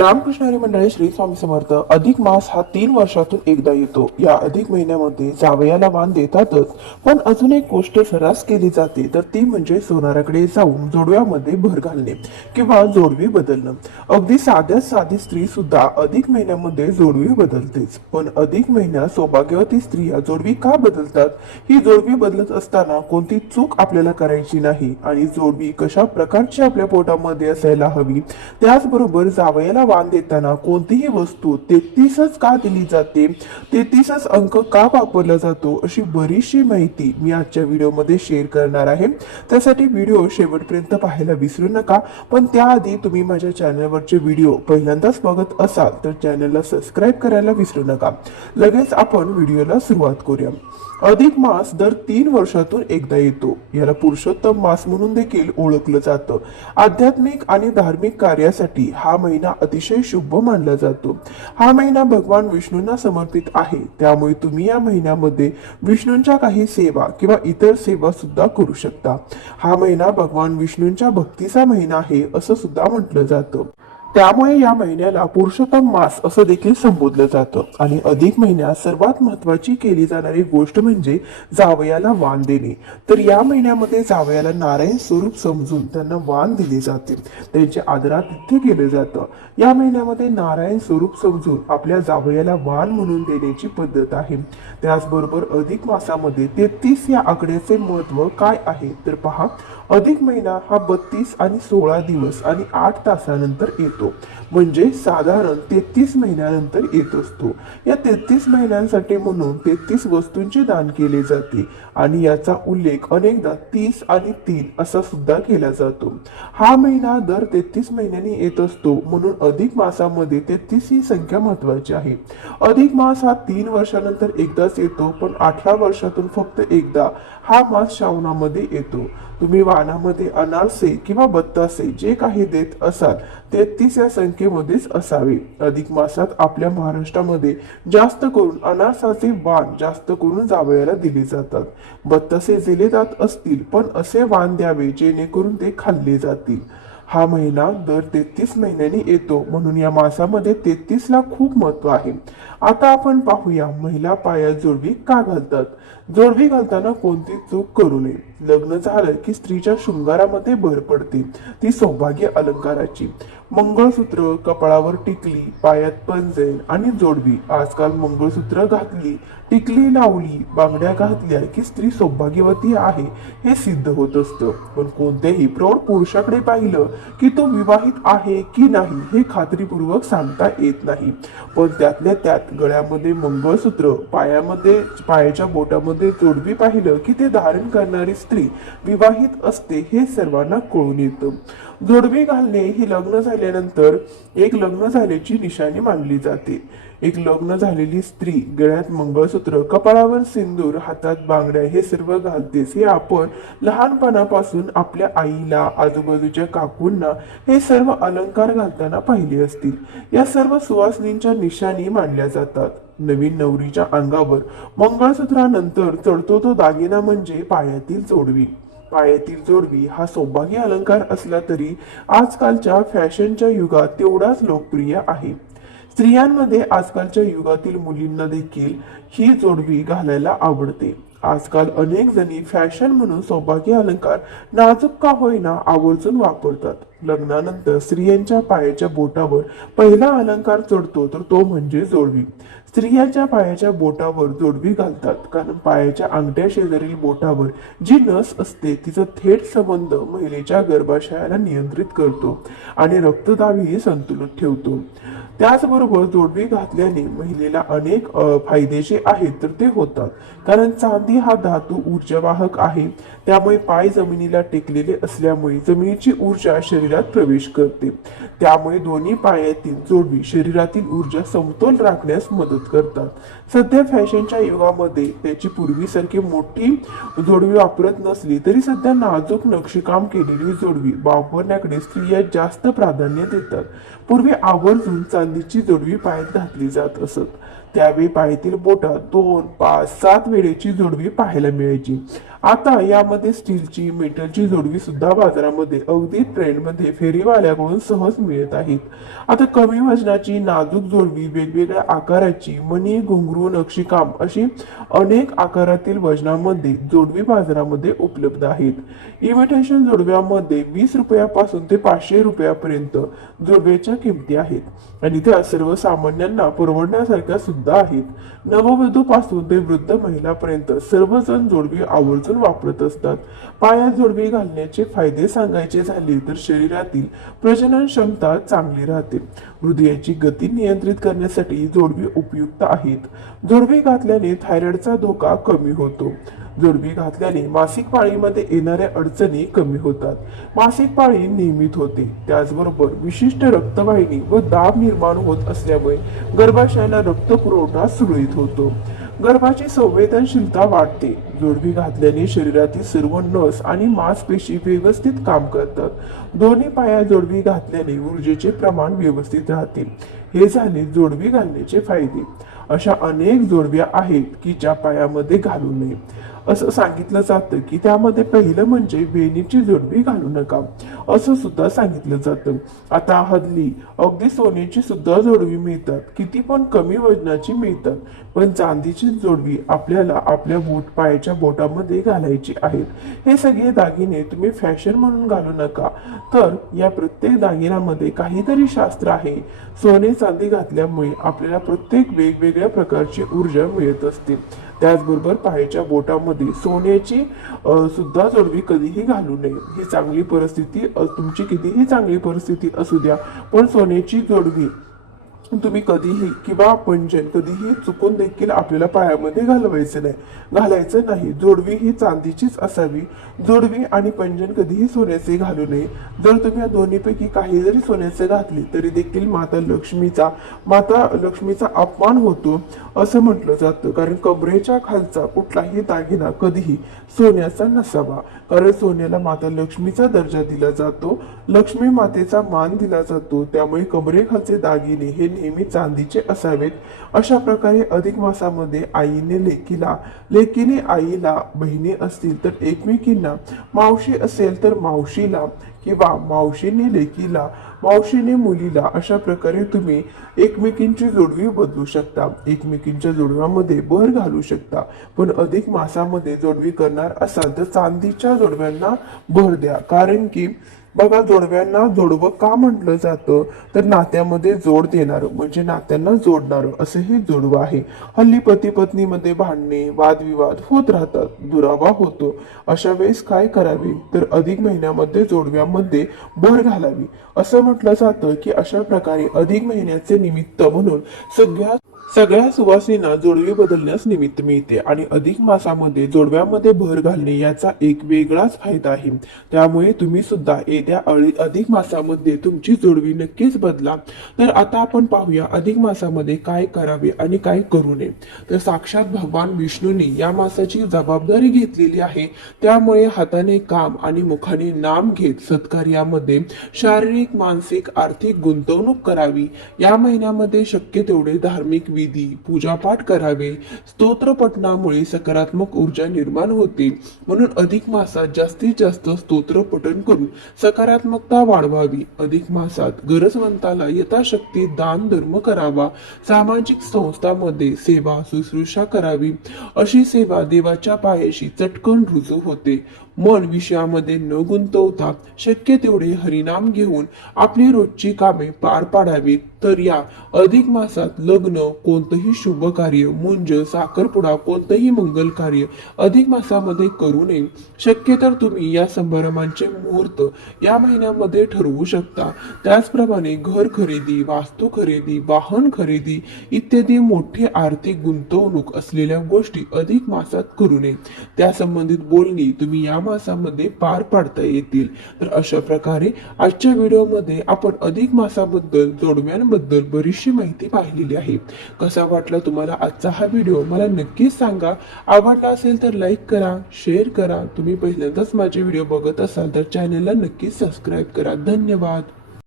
रामकृष्ण हरी मंडळी, श्री स्वामी समर्थ. अधिक मास हा 3 वर्षातून एकदा येतो. या अधिक महिन्यामध्ये जावयाला वाण देतातच, पण अजून एक गोष्ट सर्रास केली जाते, तर ती म्हणजे सोनाराकडे जाऊन जोडव्यामध्ये भर घालणे किंवा जोडवी बदलणं. अगदी साध्यात साधी स्त्री सुद्धा अधिक महिन्यामध्ये जोडवी बदलतेच. पण अधिक महिन्यात सौभाग्यवती स्त्रिया जोडवी का बदलतात? ही जोडवी बदलत असताना कोणती चूक आपल्याला करायची नाही आणि जोडवी कशा प्रकारची आपल्या पोटामध्ये असायला हवी, त्याचबरोबर जावयाला वाण देताना कोणतीही वस्तू 33च का दिली जाते, 33च अंक का वापरला जातो, अशी बरीचशी माहिती मी आजच्या व्हिडिओमध्ये शेअर करणार आहे. त्यासाठी व्हिडिओ शेवटपर्यंत पाहायला विसरू नका. पण त्याआधी तुम्ही माझ्या चॅनलवरचे व्हिडिओ पहिल्यांदाच बघत असाल तर चॅनलला सबस्क्राईब करायला विसरू नका. लगेच आपण व्हिडिओला सुरुवात करूया. अधिक मास दर 3 वर्षातून एकदा येतो. याला पुरुषोत्तम मास म्हणून देखील ओळखलं जातं. आध्यात्मिक आणि धार्मिक कार्यासाठी हा महिना अतिशय शुभ मानला जातो. हा महिना भगवान विष्णूंना समर्पित आहे, त्यामुळे तुम्ही या महिन्यामध्ये विष्णूंच्या काही सेवा किंवा इतर सेवा सुद्धा करू शकता. हा महिना भगवान विष्णूंच्या भक्तीचा महिना आहे असं सुद्धा म्हटलं जातं. त्यामुळे या महिन्याला पुरुषोत्तम मास असं देखील संबोधलं जातं. आणि अधिक महिन्यात सर्वात महत्वाची केली जाणारी गोष्ट म्हणजे जावयाला वाण देणे. तर या महिन्यामध्ये जावयाला नारायण स्वरूप समजून त्यांना वाण दिले जाते, त्यांचे आदरातिथ्य केलं जातं. या महिन्यामध्ये नारायण स्वरूप समजून आपल्या जावयाला वाण म्हणून देण्याची पद्धत आहे. त्याचबरोबर अधिक मासामध्ये 33 या आकड्याचे महत्व काय आहे तर पहा. अधिक महिना हा 32 आणि 16 दिवस आणि 8 तासानंतर येतो, म्हणजे साधारण 33 महिन्यानंतर येत असतो. या 33 महिन्यांसाठी म्हणून 33 वस्तूंचे दान केले जाते आणि याचा उल्लेख अनेकदा 30 आणि 3 असा सुद्धा केला जातो. हा महिना दर 33 महिन्यांनी येत असतो, म्हणून अधिक मासामध्ये 33 ही संख्या महत्वाची आहे. अधिक मास हा 3 वर्षानंतर एकदाच येतो, पण 18 वर्षातून फक्त एकदा हा मास श्रावणामध्ये येतो. तुम्ही वाणामध्ये अनारसे किंवा बत्तासे जे काही देत असाल 33 या संख्येमध्येच असावे. अधिक मासात आपल्या महाराष्ट्रामध्ये जास्त करून अनारसाचे वाण जास्त करून जावयाला दिले जातात. बत्तासे दिले जात असतील, पण असे वाण द्यावे जेणेकरून ते खाल्ले जातील. हा महिना दर 33 महिन्यांनी येतो, म्हणून या मासामध्ये 33 ला खूप महत्व आहे. आता आपण पाहूया महिला पायात जोडवी का घालतात. जोडवी घालताना कोणती चूक करू नये. लग्न झालं की स्त्रीच्या शृंगारामध्ये भर पडते, ती सौभाग्य अलंकाराची. मंगळसूत्र, कपाळावर टिकली, पायात पंजन आणि जोडवी. आजकाल मंगळसूत्र घातली, टिकली लावली, बांगड्या घातल्या की स्त्री सौभाग्यवती आहे हे सिद्ध होत असतं. पण कोणत्याही प्रौढ पुरुषाकडे पाहिलं की तो विवाहित आहे की नाही हे खात्रीपूर्वक सांगता येत नाही. पण त्यातल्या त्यात गळ्यामध्ये मंगळसूत्र, पायाच्या बोटामध्ये जोडवी पाहिलं की ते धारण करणारी स्त्री विवाहित असते हे सर्वांना कळून येतं. जोडवी घालणे ही लग्न झाल्यानंतर एक लग्न झाल्याची निशाणी मानली जाते. एक लग्न झालेली स्त्री गळ्यात मंगळसूत्र, कपाळावर सिंदूर, हातात बांगड्या हे सर्व घालतेस. हे आपण लहानपणापासून आपल्या आईला, आजूबाजूच्या काकूंना हे सर्व अलंकार घालताना पाहिले असतील. या सर्व सुवासिनींच्या निशाणी मानल्या जातात. नवीन नवरीच्या अंगावर मंगळसूत्रानंतर चढतो तो दागिना म्हणजे पायातील जोडवी. पायातील जोडवी हा सौभाग्य अलंकार असला तरी आजकालच्या फॅशनच्या युगात तेवढाच लोकप्रिय आहे. स्त्रियांमध्ये आजकालच्या युगातील मुलींना देखील ही जोडवी घालायला आवडते. आजकाल अनेक जणी फॅशन म्हणून सौभाग्य अलंकार नाजूक का होईना आवर्जून वापरतात. लग्नानंतर स्त्रियांच्या पायाच्या बोटावर पहिला अलंकार चढतो तर तो म्हणजे जोडवी. स्त्रियांच्या पायाच्या बोटावर जोडवी घालतात, कारण पायाच्या अंगठ्या शेजारील बोटावर जी नस असते तिचा थेट संबंध महिलेच्या गर्भाशयाला नियंत्रित करतो आणि रक्तदाबही संतुलित ठेवतो. त्याचबरोबर जोडवी घातल्याने महिलेला अनेक फायदे जे आहेत तर ते होतात, कारण चांदी हा धातू ऊर्जावाहक आहे. त्यामुळे पाय जमिनीला टेकलेले असल्यामुळे जमिनीची ऊर्जा शरीरात प्रवेश करते. त्यामुळे दोन्ही पायातील जोडवी शरीरातील ऊर्जा समतोल राखण्यास मदत करतात. सध्या फॅशनच्या युगामध्ये त्याची पूर्वीसारखी मोठी जोडवी वापरत नसली तरी सध्या नाजूक नक्षीकाम केलेली जोडवी वापरण्याकडे स्त्रिया जास्त प्राधान्य देतात. पूर्वी आवर्जून चांदीची जोडवी पायात घातली जात असत. त्यावेळी पायातील बोटात 2, 5, 7 वेळेची जोडवी पाहायला मिळायची. आता यामध्ये स्टीलची मेटलची जोडवी सुद्धा बाजारामध्ये अगदी ट्रेंडमध्ये फेरीवाल्याकडून सहज मिळत आहेत. आता कमी वजनाची नाजूक जोडवी, वेगवेगळ्या आकाराची मणी, घुंगरू, नक्षीकाम अशी अनेक आकारातील वजनामध्ये जोडवी बाजारामध्ये उपलब्ध आहेत. इमिटेशन जोडव्यामध्ये 20 रुपयापासून ते 500 रुपयापर्यंत जोडव्याच्या किमती आहेत आणि त्या सर्वसामान्यांना परवडण्यासारख्या सुद्धा आहेत. नववधू पासून ते वृद्ध महिलापर्यंत सर्वजण जोडवी आवर्जून वापरत असतात. पायात जोडवी घालण्याचे फायदे सांगायचे झाले तर शरीरातील प्रजनन क्षमता चांगली राहते. हृदयाची गती नियंत्रित करण्यासाठी जोडवी उपयुक्त आहेत. जोडवी घातल्याने थायरॉइडचा धोका कमी होतो. जोडवी घातल्याने मासिक पाळीमध्ये येणाऱ्या अडचणी कमी होतात. मासिक पाळी नियमित होते. त्याचबरोबर विशिष्ट रक्तवाहिनी व दाब निर्माण होत असल्यामुळे गर्भाशयाला रक्त पुरवठा सुरळीत होतो. गर्भाची संवेदनशीलता वाढते. जोडवी घातल्याने शरीरातील सर्व नस आणि मांसपेशी व्यवस्थित काम करतात. दोन्ही पायात जोडवी घातल्याने ऊर्जेचे प्रमाण व्यवस्थित राहते. हे झाले जोडवी घालण्याचे फायदे. अशा अनेक जोडव्या आहेत की ज्या पायामध्ये घालू नये असं सांगितलं जातं की त्यामध्ये पहिलं म्हणजे वेणीची जोडवी घालू नका असं सुद्धा सांगितलं जातं. आता हल्ली अगदी सोन्याची सुद्धा जोडवी मिळतात, किती पण कमी वजनाची मिळतात, पण चांदीची जोडवी आपल्याला आपल्या पायाच्या बोटामध्ये घालायची आहेत. हे सगळे दागिने तुम्ही फॅशन म्हणून घालू नका, तर या प्रत्येक दागिन्यामध्ये काहीतरी शास्त्र आहे. सोने चांदी घातल्यामुळे आपल्याला प्रत्येक वेगवेगळ्या प्रकारची ऊर्जा मिळत असते. त्याचबरोबर पायाच्या बोटामध्ये सोन्याची सुद्धा जोडवी कधीही घालू नये. ही चांगली परिस्थिती, तुमची कितीही चांगली परिस्थिती असू द्या, पण सोन्याची जोडवी तुम्ही कधीही किंवा पंजन कधीही चुकून देखील आपल्याला पायामध्ये घालायचं नाही. जोडवी ही चांदीचीच असावी. जोडवी आणि पंजन कधीही सोन्याचे घालू नये. जर तुम्ही या दोन्हीपैकी काही जरी सोन्याचे घातले तरी देखील माता लक्ष्मीचा अपमान होतो असं म्हटलं जातं. कारण कमरेच्या खालचा कुठलाही दागिना कधीही सोन्याचा नसावा, कारण सोन्याला माता लक्ष्मीचा दर्जा दिला जातो, लक्ष्मी मातेचा मान दिला जातो. त्यामुळे कमरेखालचे दागिने हे नेहमी चांदीचे असावेत. अशा प्रकारे अधिक मासामध्ये आईने लेकीला, लेकीने आईला, बहिणी असतील तर एकमेकींना, मावशी असेल तर मावशीला किंवा मावशीने लेकीला, मावशीने मुलीला, अशा प्रकारे तुम्ही एकमेकींची जोडवी बदलू शकता. एकमेकींच्या जोडव्यामध्ये भर घालू शकता. पण अधिक मासामध्ये जोडवी करणार असाल तर चांदीच्या जोडव्यांना भर द्या. कारण की बघा, जोडव्यांना जोडवं का म्हटलं जातं तर नात्यामध्ये जोड देणार, म्हणजे नात्यांना जोडणारं असं हे जोडवं आहे. हल्ली पती पत्नीमध्ये भांडणे, वादविवाद होत राहतात, दुरावा होतो. अशा वेळेस काय करावे तर अधिक महिन्यामध्ये जोडव्यामध्ये भर घालावी. असं म्हटलं जातं की अशा प्रकारे अधिक महिन्याचे निमित्त म्हणून सगळ्या सुवासिनींना जोडवी बदलण्यास निमित्त मिळते आणि अधिक मासामध्ये जोडव्यामध्ये भर घालणे याचा एक वेगळाच फायदा आहे. त्यामुळे तुम्ही सुद्धा येत्या अधिक मासामध्ये तुमची जोडवी नक्कीच बदला. तर आता आपण पाहूया अधिक मासामध्ये काय करावे आणि काय करू नये. तर साक्षात भगवान विष्णूंनी या मासाची जबाबदारी घेतलेली आहे. त्यामुळे हाताने काम आणि मुखाने नाम घेत सत्कार्यामध्ये शारीरिक, मानसिक, आर्थिक गुंतवणूक करावी. या महिन्यामध्ये शक्य तेवढे धार्मिक विधी, पूजापाठ करावे. स्तोत्र पठणामुळे सकारात्मक ऊर्जा निर्माण होते. म्हणून अधिक मासात जास्तीत जास्त स्तोत्र पठण करून सकारात्मकता वाढवावी. अधिक मासात गरजवंताला यथाशक्ती दान धर्म करावा. सामाजिक संस्थांमध्ये सेवा शुश्रूषा करावी. अशी सेवा देवाच्या पायाशी चटकन रुजू होते. मन विषयामध्ये न गुंतवता शक्य तेवढे हरिनाम घेऊन आपली रोजची कामे पार पाडावीत. तर या अधिक मासात लग्न, कोणतंही शुभ कार्य, मुंज, साखरपुडा, कोणतंही मंगल कार्य अधिक मासामध्ये करू नये. शक्य तर तुम्ही या समारंभांचे मुहूर्त या महिन्यामध्ये ठरवू शकता. त्याचप्रमाणे घर खरेदी, वास्तू खरेदी, वाहन खरेदी इत्यादी मोठी आर्थिक गुंतवणूक असलेल्या गोष्टी अधिक मासात करू नये. त्या संबंधित बोलणी तुम्ही या मासामध्ये पार पाडता येतील. तर अशा प्रकारे आजच्या व्हिडिओमध्ये आपण अधिक मासाबद्दल, जोडव्यांबद्दल बरीचशी माहिती पाहिलेली आहे. कसा वाटला तुम्हाला आजचा हा व्हिडिओ मला नक्कीच सांगा. आवडला असेल तर लाईक करा, शेअर करा. तुम्ही पहिल्यांदाच माझे व्हिडिओ बघत असाल तर चॅनलला नक्कीच सबस्क्राईब करा. धन्यवाद.